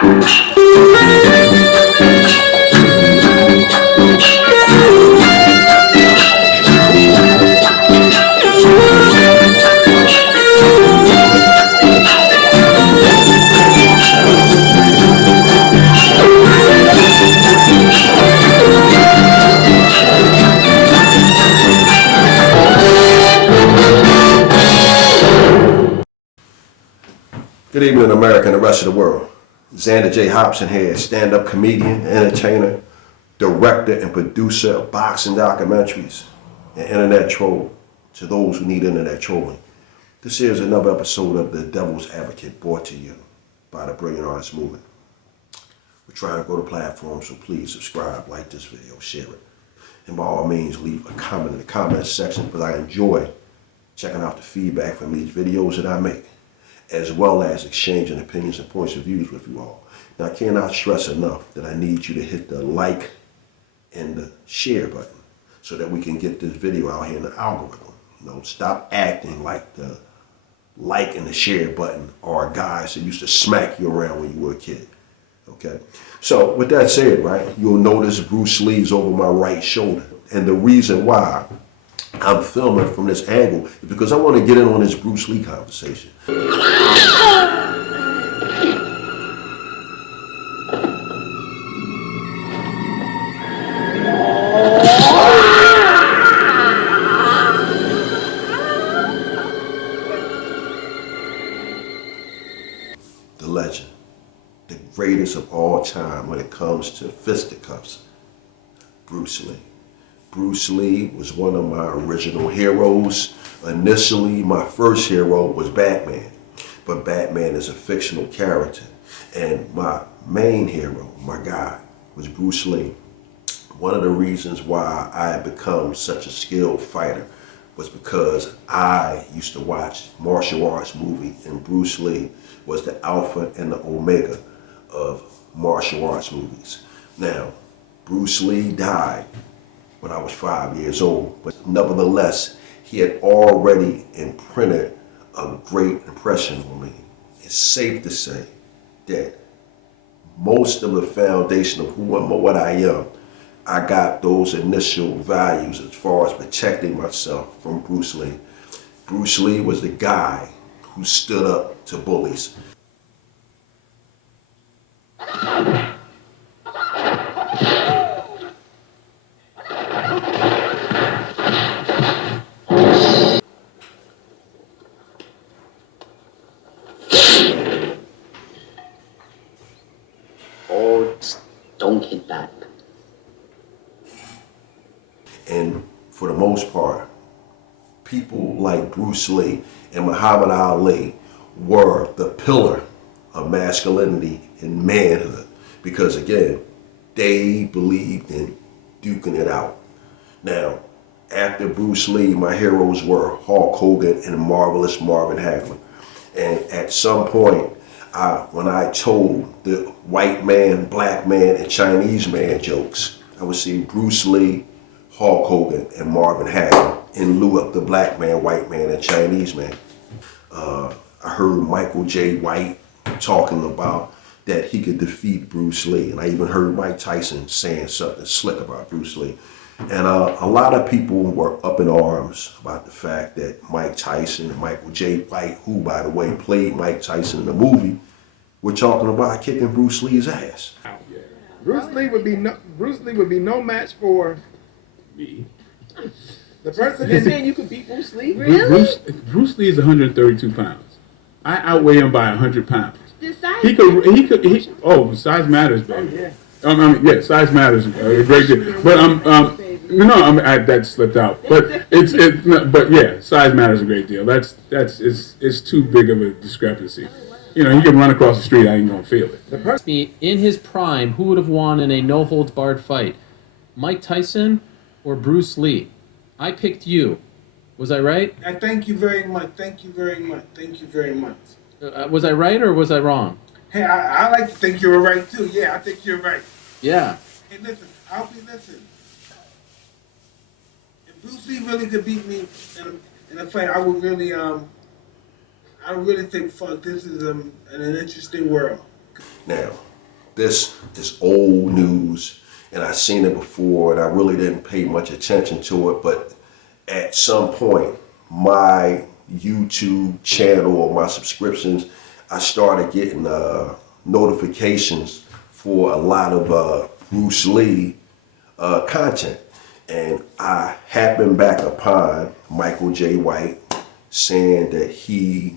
Good evening, America and the rest of the world. Xander J. Hobson here, stand-up comedian, entertainer, director, and producer of boxing documentaries, and internet troll to those who need internet trolling. This is another episode of The Devil's Advocate, brought to you by the Brilliant Artists Movement. We're trying to grow the platform, so please subscribe, like this video, share it, and by all means, leave a comment in the comment section, because I enjoy checking out the feedback from these videos that I make, as well as exchanging opinions and points of views with you all. Now, I cannot stress enough that I need you to hit the like and the share button so that we can get this video out here in the algorithm. You know, stop acting like the like and the share button are guys that used to smack you around when you were a kid. Okay? So, with that said, right, you'll notice Bruce Lee's over my right shoulder. And the reason why I'm filming from this angle is because I want to get in on this Bruce Lee conversation. The legend, the greatest of all time when it comes to fisticuffs, Bruce Lee. Bruce Lee was one of my original heroes. Initially, my first hero was Batman, but Batman is a fictional character. And my main hero, my guy, was Bruce Lee. One of the reasons why I had become such a skilled fighter was because I used to watch martial arts movies, and Bruce Lee was the alpha and the omega of martial arts movies. Now, Bruce Lee died when I was 5 years old, but nevertheless, he had already imprinted a great impression on me. It's safe to say that most of the foundation of who I'm or what I am, I got those initial values as far as protecting myself from Bruce Lee. Bruce Lee was the guy who stood up to bullies. Don't hit back. And for the most part, people like Bruce Lee and Muhammad Ali were the pillar of masculinity and manhood, because again, they believed in duking it out. Now, after Bruce Lee, my heroes were Hulk Hogan and Marvelous Marvin Hagler. And at some point, when I told the white man, black man, and Chinese man jokes, I would see Bruce Lee, Hulk Hogan, and Marvin Hagler in lieu of the black man, white man, and Chinese man. I heard Michael J. White talking about that he could defeat Bruce Lee, and I even heard Mike Tyson saying something slick about Bruce Lee. And a lot of people were up in arms about the fact that Mike Tyson and Michael J. White, who, by the way, played Mike Tyson in the movie, were talking about kicking Bruce Lee's ass. Bruce Lee would be no match for me. The person is saying you could beat Bruce Lee? Really? Bruce Lee is 132 pounds. I outweigh him by 100 pounds. The size Size matters, baby. Oh, yeah. Yeah, size matters a great deal. But that slipped out. But but yeah, size matters a great deal. It's too big of a discrepancy. You know, he can run across the street, I ain't gonna feel it. In his prime, who would have won in a no-holds-barred fight? Mike Tyson or Bruce Lee? I picked you. Was I right? Thank you very much. Thank you very much. Thank you very much. Was I right or was I wrong? Hey, I like to think you were right too. Yeah, I think you're right. Yeah. Hey, listen. Listen. If Bruce Lee really could beat me in a fight, I would really think, fuck, this is an interesting world. Now, this is old news, and I've seen it before, and I really didn't pay much attention to it, but at some point, my YouTube channel or my subscriptions, I started getting notifications for a lot of Bruce Lee content. And I happened back upon Michael J. White saying that he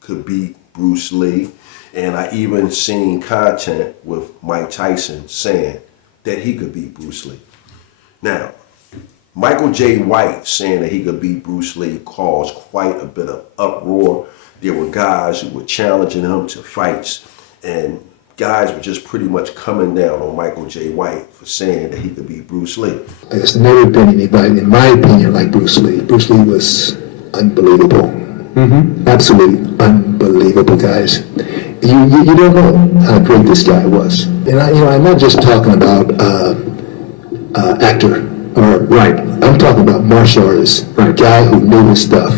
could beat Bruce Lee. And I even seen content with Mike Tyson saying that he could beat Bruce Lee. Now, Michael J. White saying that he could beat Bruce Lee caused quite a bit of uproar. There were guys who were challenging him to fights, and guys were just pretty much coming down on Michael J. White for saying that he could beat Bruce Lee. There's never been anybody, in my opinion, like Bruce Lee. Bruce Lee was unbelievable. Absolutely unbelievable, guys. You don't know how great this guy was. And I'm not just talking about actor. Right. I'm talking about martial artist, right. A guy who knew his stuff.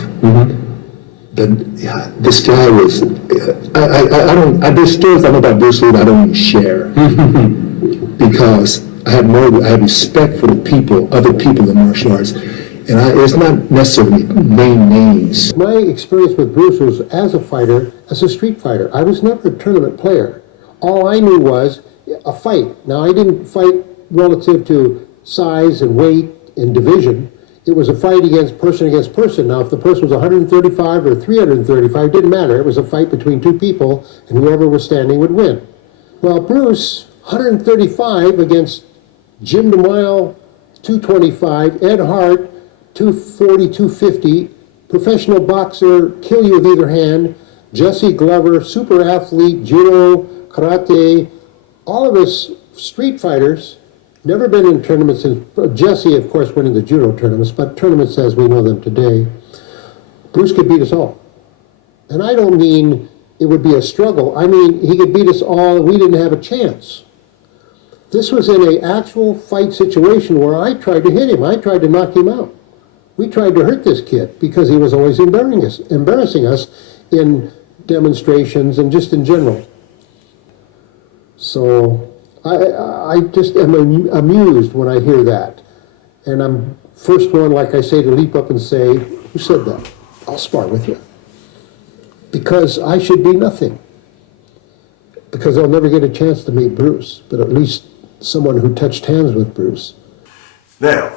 This guy was. There's stories I know about Bruce Lee that I don't even share because I have respect for the people, other people in martial arts, and it's not necessarily name names. My experience with Bruce was as a fighter, as a street fighter. I was never a tournament player. All I knew was a fight. Now I didn't fight relative to size and weight and division. It was a fight against person. Now, if the person was 135 or 335, it didn't matter. It was a fight between two people, and whoever was standing would win. Well, Bruce, 135 against Jim DeMille, 225, Ed Hart, 240, 250, professional boxer, kill you with either hand, Jesse Glover, super athlete, judo, karate, all of us street fighters. Never been in tournaments. Jesse, of course, went into judo tournaments, but tournaments as we know them today. Bruce could beat us all. And I don't mean it would be a struggle. I mean, he could beat us all and we didn't have a chance. This was in an actual fight situation where I tried to hit him. I tried to knock him out. We tried to hurt this kid because he was always embarrassing us in demonstrations and just in general. So I just am amused when I hear that. And I'm first one, like I say, to leap up and say, who said that? I'll spar with you. Because I should be nothing. Because I'll never get a chance to meet Bruce, but at least someone who touched hands with Bruce. Now,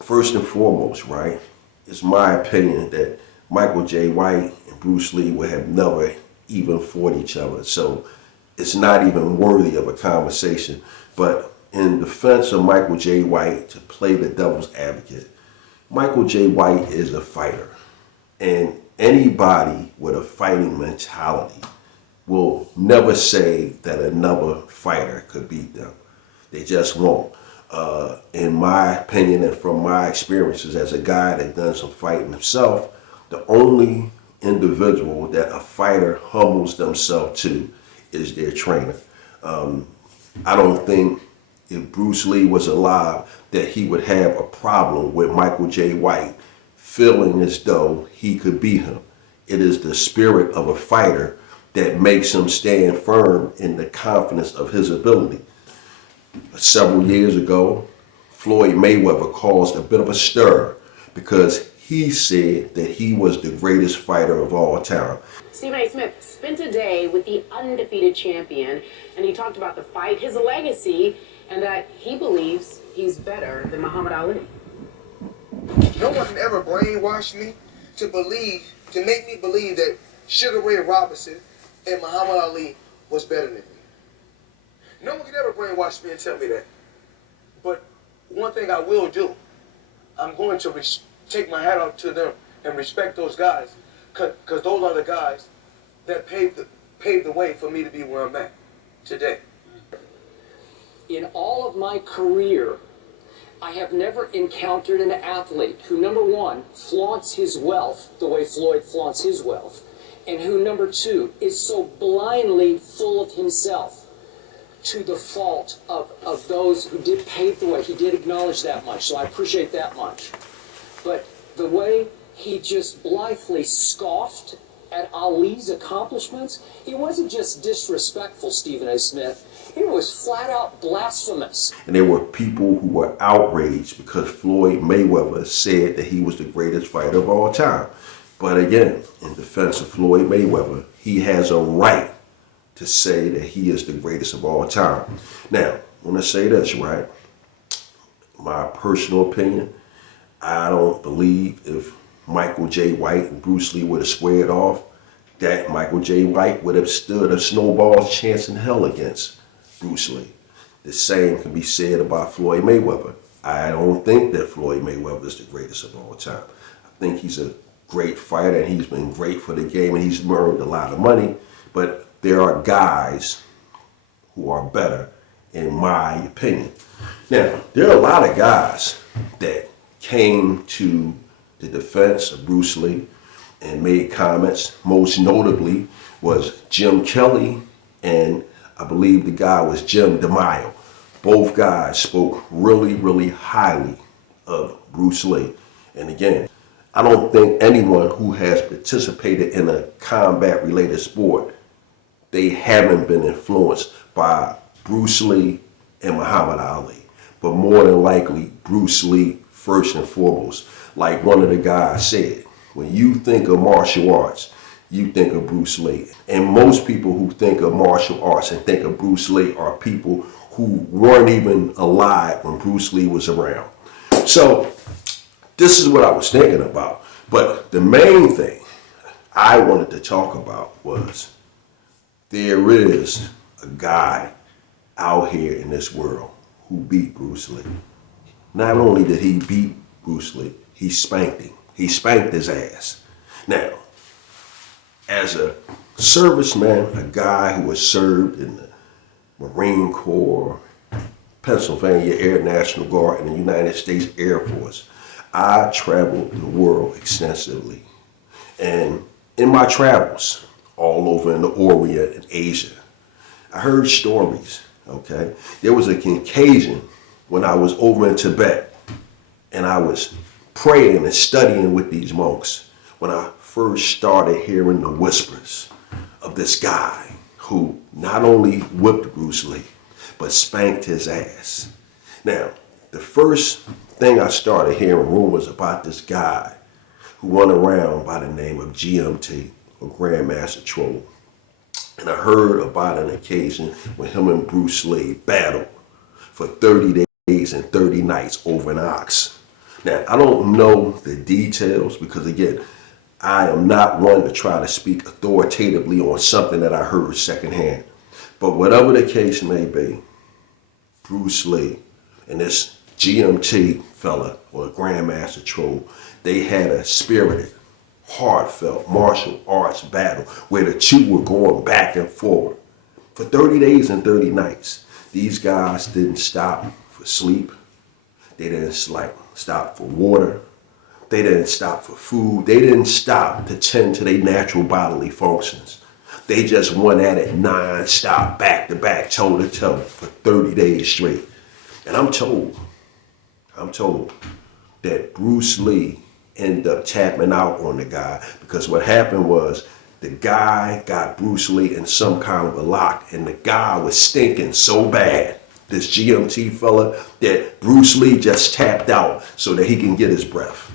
first and foremost, right, it's my opinion that Michael J. White and Bruce Lee would have never even fought each other. So it's not even worthy of a conversation. But in defense of Michael J. White, to play the devil's advocate, Michael J. White is a fighter. And anybody with a fighting mentality will never say that another fighter could beat them. They just won't. In my opinion and from my experiences as a guy that done some fighting himself, the only individual that a fighter humbles themselves to is their trainer. I don't think if Bruce Lee was alive that he would have a problem with Michael J. White feeling as though he could beat him. It is the spirit of a fighter that makes him stand firm in the confidence of his ability. Several years ago, Floyd Mayweather caused a bit of a stir because he said that he was the greatest fighter of all time. Stephen A. Smith spent a day with the undefeated champion, and he talked about the fight, his legacy, and that he believes he's better than Muhammad Ali. No one can ever brainwash me to make me believe that Sugar Ray Robinson and Muhammad Ali was better than me. No one can ever brainwash me and tell me that. But one thing I will do, I'm going to take my hat off to them and respect those guys, because those are the guys that paved the way for me to be where I'm at today. In all of my career, I have never encountered an athlete who, number one, flaunts his wealth the way Floyd flaunts his wealth, and who, number two, is so blindly full of himself to the fault of those who did pave the way. He did acknowledge that much, so I appreciate that much. But the way he just blithely scoffed at Ali's accomplishments, it wasn't just disrespectful, Stephen A. Smith. It was flat out blasphemous. And there were people who were outraged because Floyd Mayweather said that he was the greatest fighter of all time. But again, in defense of Floyd Mayweather, he has a right to say that he is the greatest of all time. Now, I want to say this, right? My personal opinion, I don't believe if Michael J. White and Bruce Lee would have squared off, that Michael J. White would have stood a snowball's chance in hell against Bruce Lee. The same can be said about Floyd Mayweather. I don't think that Floyd Mayweather is the greatest of all time. I think he's a great fighter and he's been great for the game and he's earned a lot of money, but there are guys who are better, in my opinion. Now, there are a lot of guys that came to the defense of Bruce Lee and made comments. Most notably was Jim Kelly and I believe the guy was Jim DeMaio. Both guys spoke really, really highly of Bruce Lee. And again, I don't think anyone who has participated in a combat-related sport, they haven't been influenced by Bruce Lee and Muhammad Ali. But more than likely, Bruce Lee first and foremost. Like one of the guys said, when you think of martial arts, you think of Bruce Lee. And most people who think of martial arts and think of Bruce Lee are people who weren't even alive when Bruce Lee was around. So this is what I was thinking about. But the main thing I wanted to talk about was there is a guy out here in this world who beat Bruce Lee. Not only did he beat Bruce Lee, he spanked him. He spanked his ass. Now, as a serviceman, a guy who has served in the Marine Corps, Pennsylvania Air National Guard, and the United States Air Force, I traveled the world extensively. And in my travels, all over in the Orient and Asia, I heard stories, okay? There was an occasion when I was over in Tibet and I was praying and studying with these monks when I first started hearing the whispers of this guy who not only whipped Bruce Lee, but spanked his ass. Now, the first thing I started hearing rumors about this guy who went around by the name of GMT, or Grandmaster Troll. And I heard about an occasion when him and Bruce Lee battled for 30 days and 30 nights over an ox. Now, I don't know the details because, again, I am not one to try to speak authoritatively on something that I heard secondhand. But whatever the case may be, Bruce Lee and this GMT fella, or Grandmaster Troll, they had a spirited, heartfelt martial arts battle where the two were going back and forth for 30 days and 30 nights. These guys didn't stop for sleep. They didn't stop for water. They didn't stop for food. They didn't stop to tend to their natural bodily functions. They just went at it non-stop, back to back, toe to toe for 30 days straight. And I'm told that Bruce Lee ended up tapping out on the guy because what happened was the guy got Bruce Lee in some kind of a lock and the guy was stinking so bad, this GMT fella, that Bruce Lee just tapped out so that he can get his breath.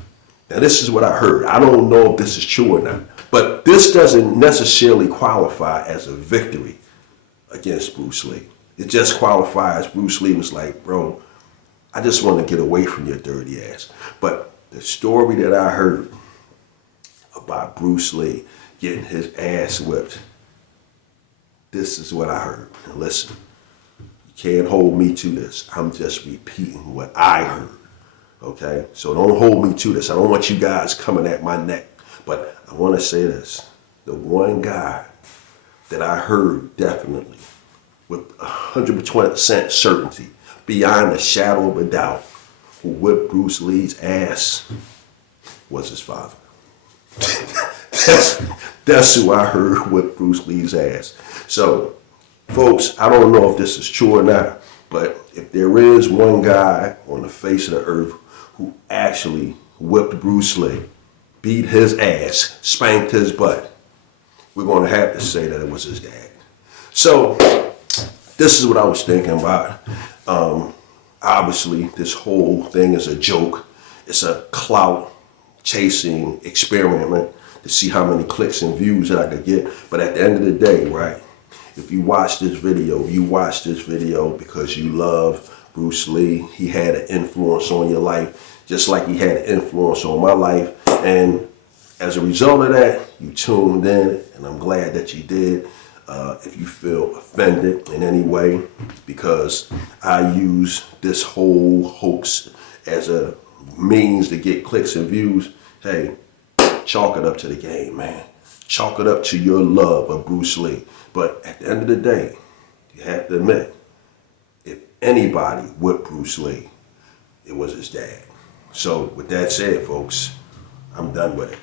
Now this is what I heard. I don't know if this is true or not, but this doesn't necessarily qualify as a victory against Bruce Lee. It just qualifies Bruce Lee was like, bro, I just want to get away from your dirty ass. But the story that I heard about Bruce Lee getting his ass whipped, this is what I heard. Now listen, you can't hold me to this. I'm just repeating what I heard, okay? So don't hold me to this. I don't want you guys coming at my neck. But I want to say this. The one guy that I heard definitely with 100% certainty, beyond a shadow of a doubt, who whipped Bruce Lee's ass was his father. that's who I heard whipped Bruce Lee's ass. So, folks, I don't know if this is true or not, but if there is one guy on the face of the earth who actually whipped Bruce Lee, beat his ass, spanked his butt, we're going to have to say that it was his dad. So this is what I was thinking about. Obviously, this whole thing is a joke. It's a clout chasing experiment to see how many clicks and views that I could get. But at the end of the day, right, if you watch this video, you watch this video because you love Bruce Lee. He had an influence on your life, just like he had an influence on my life. And as a result of that, you tuned in, and I'm glad that you did. If you feel offended in any way because I use this whole hoax as a means to get clicks and views, hey, chalk it up to the game, man. Chalk it up to your love of Bruce Lee. But at the end of the day, you have to admit, if anybody with Bruce Lee, it was his dad. So with that said, folks, I'm done with it.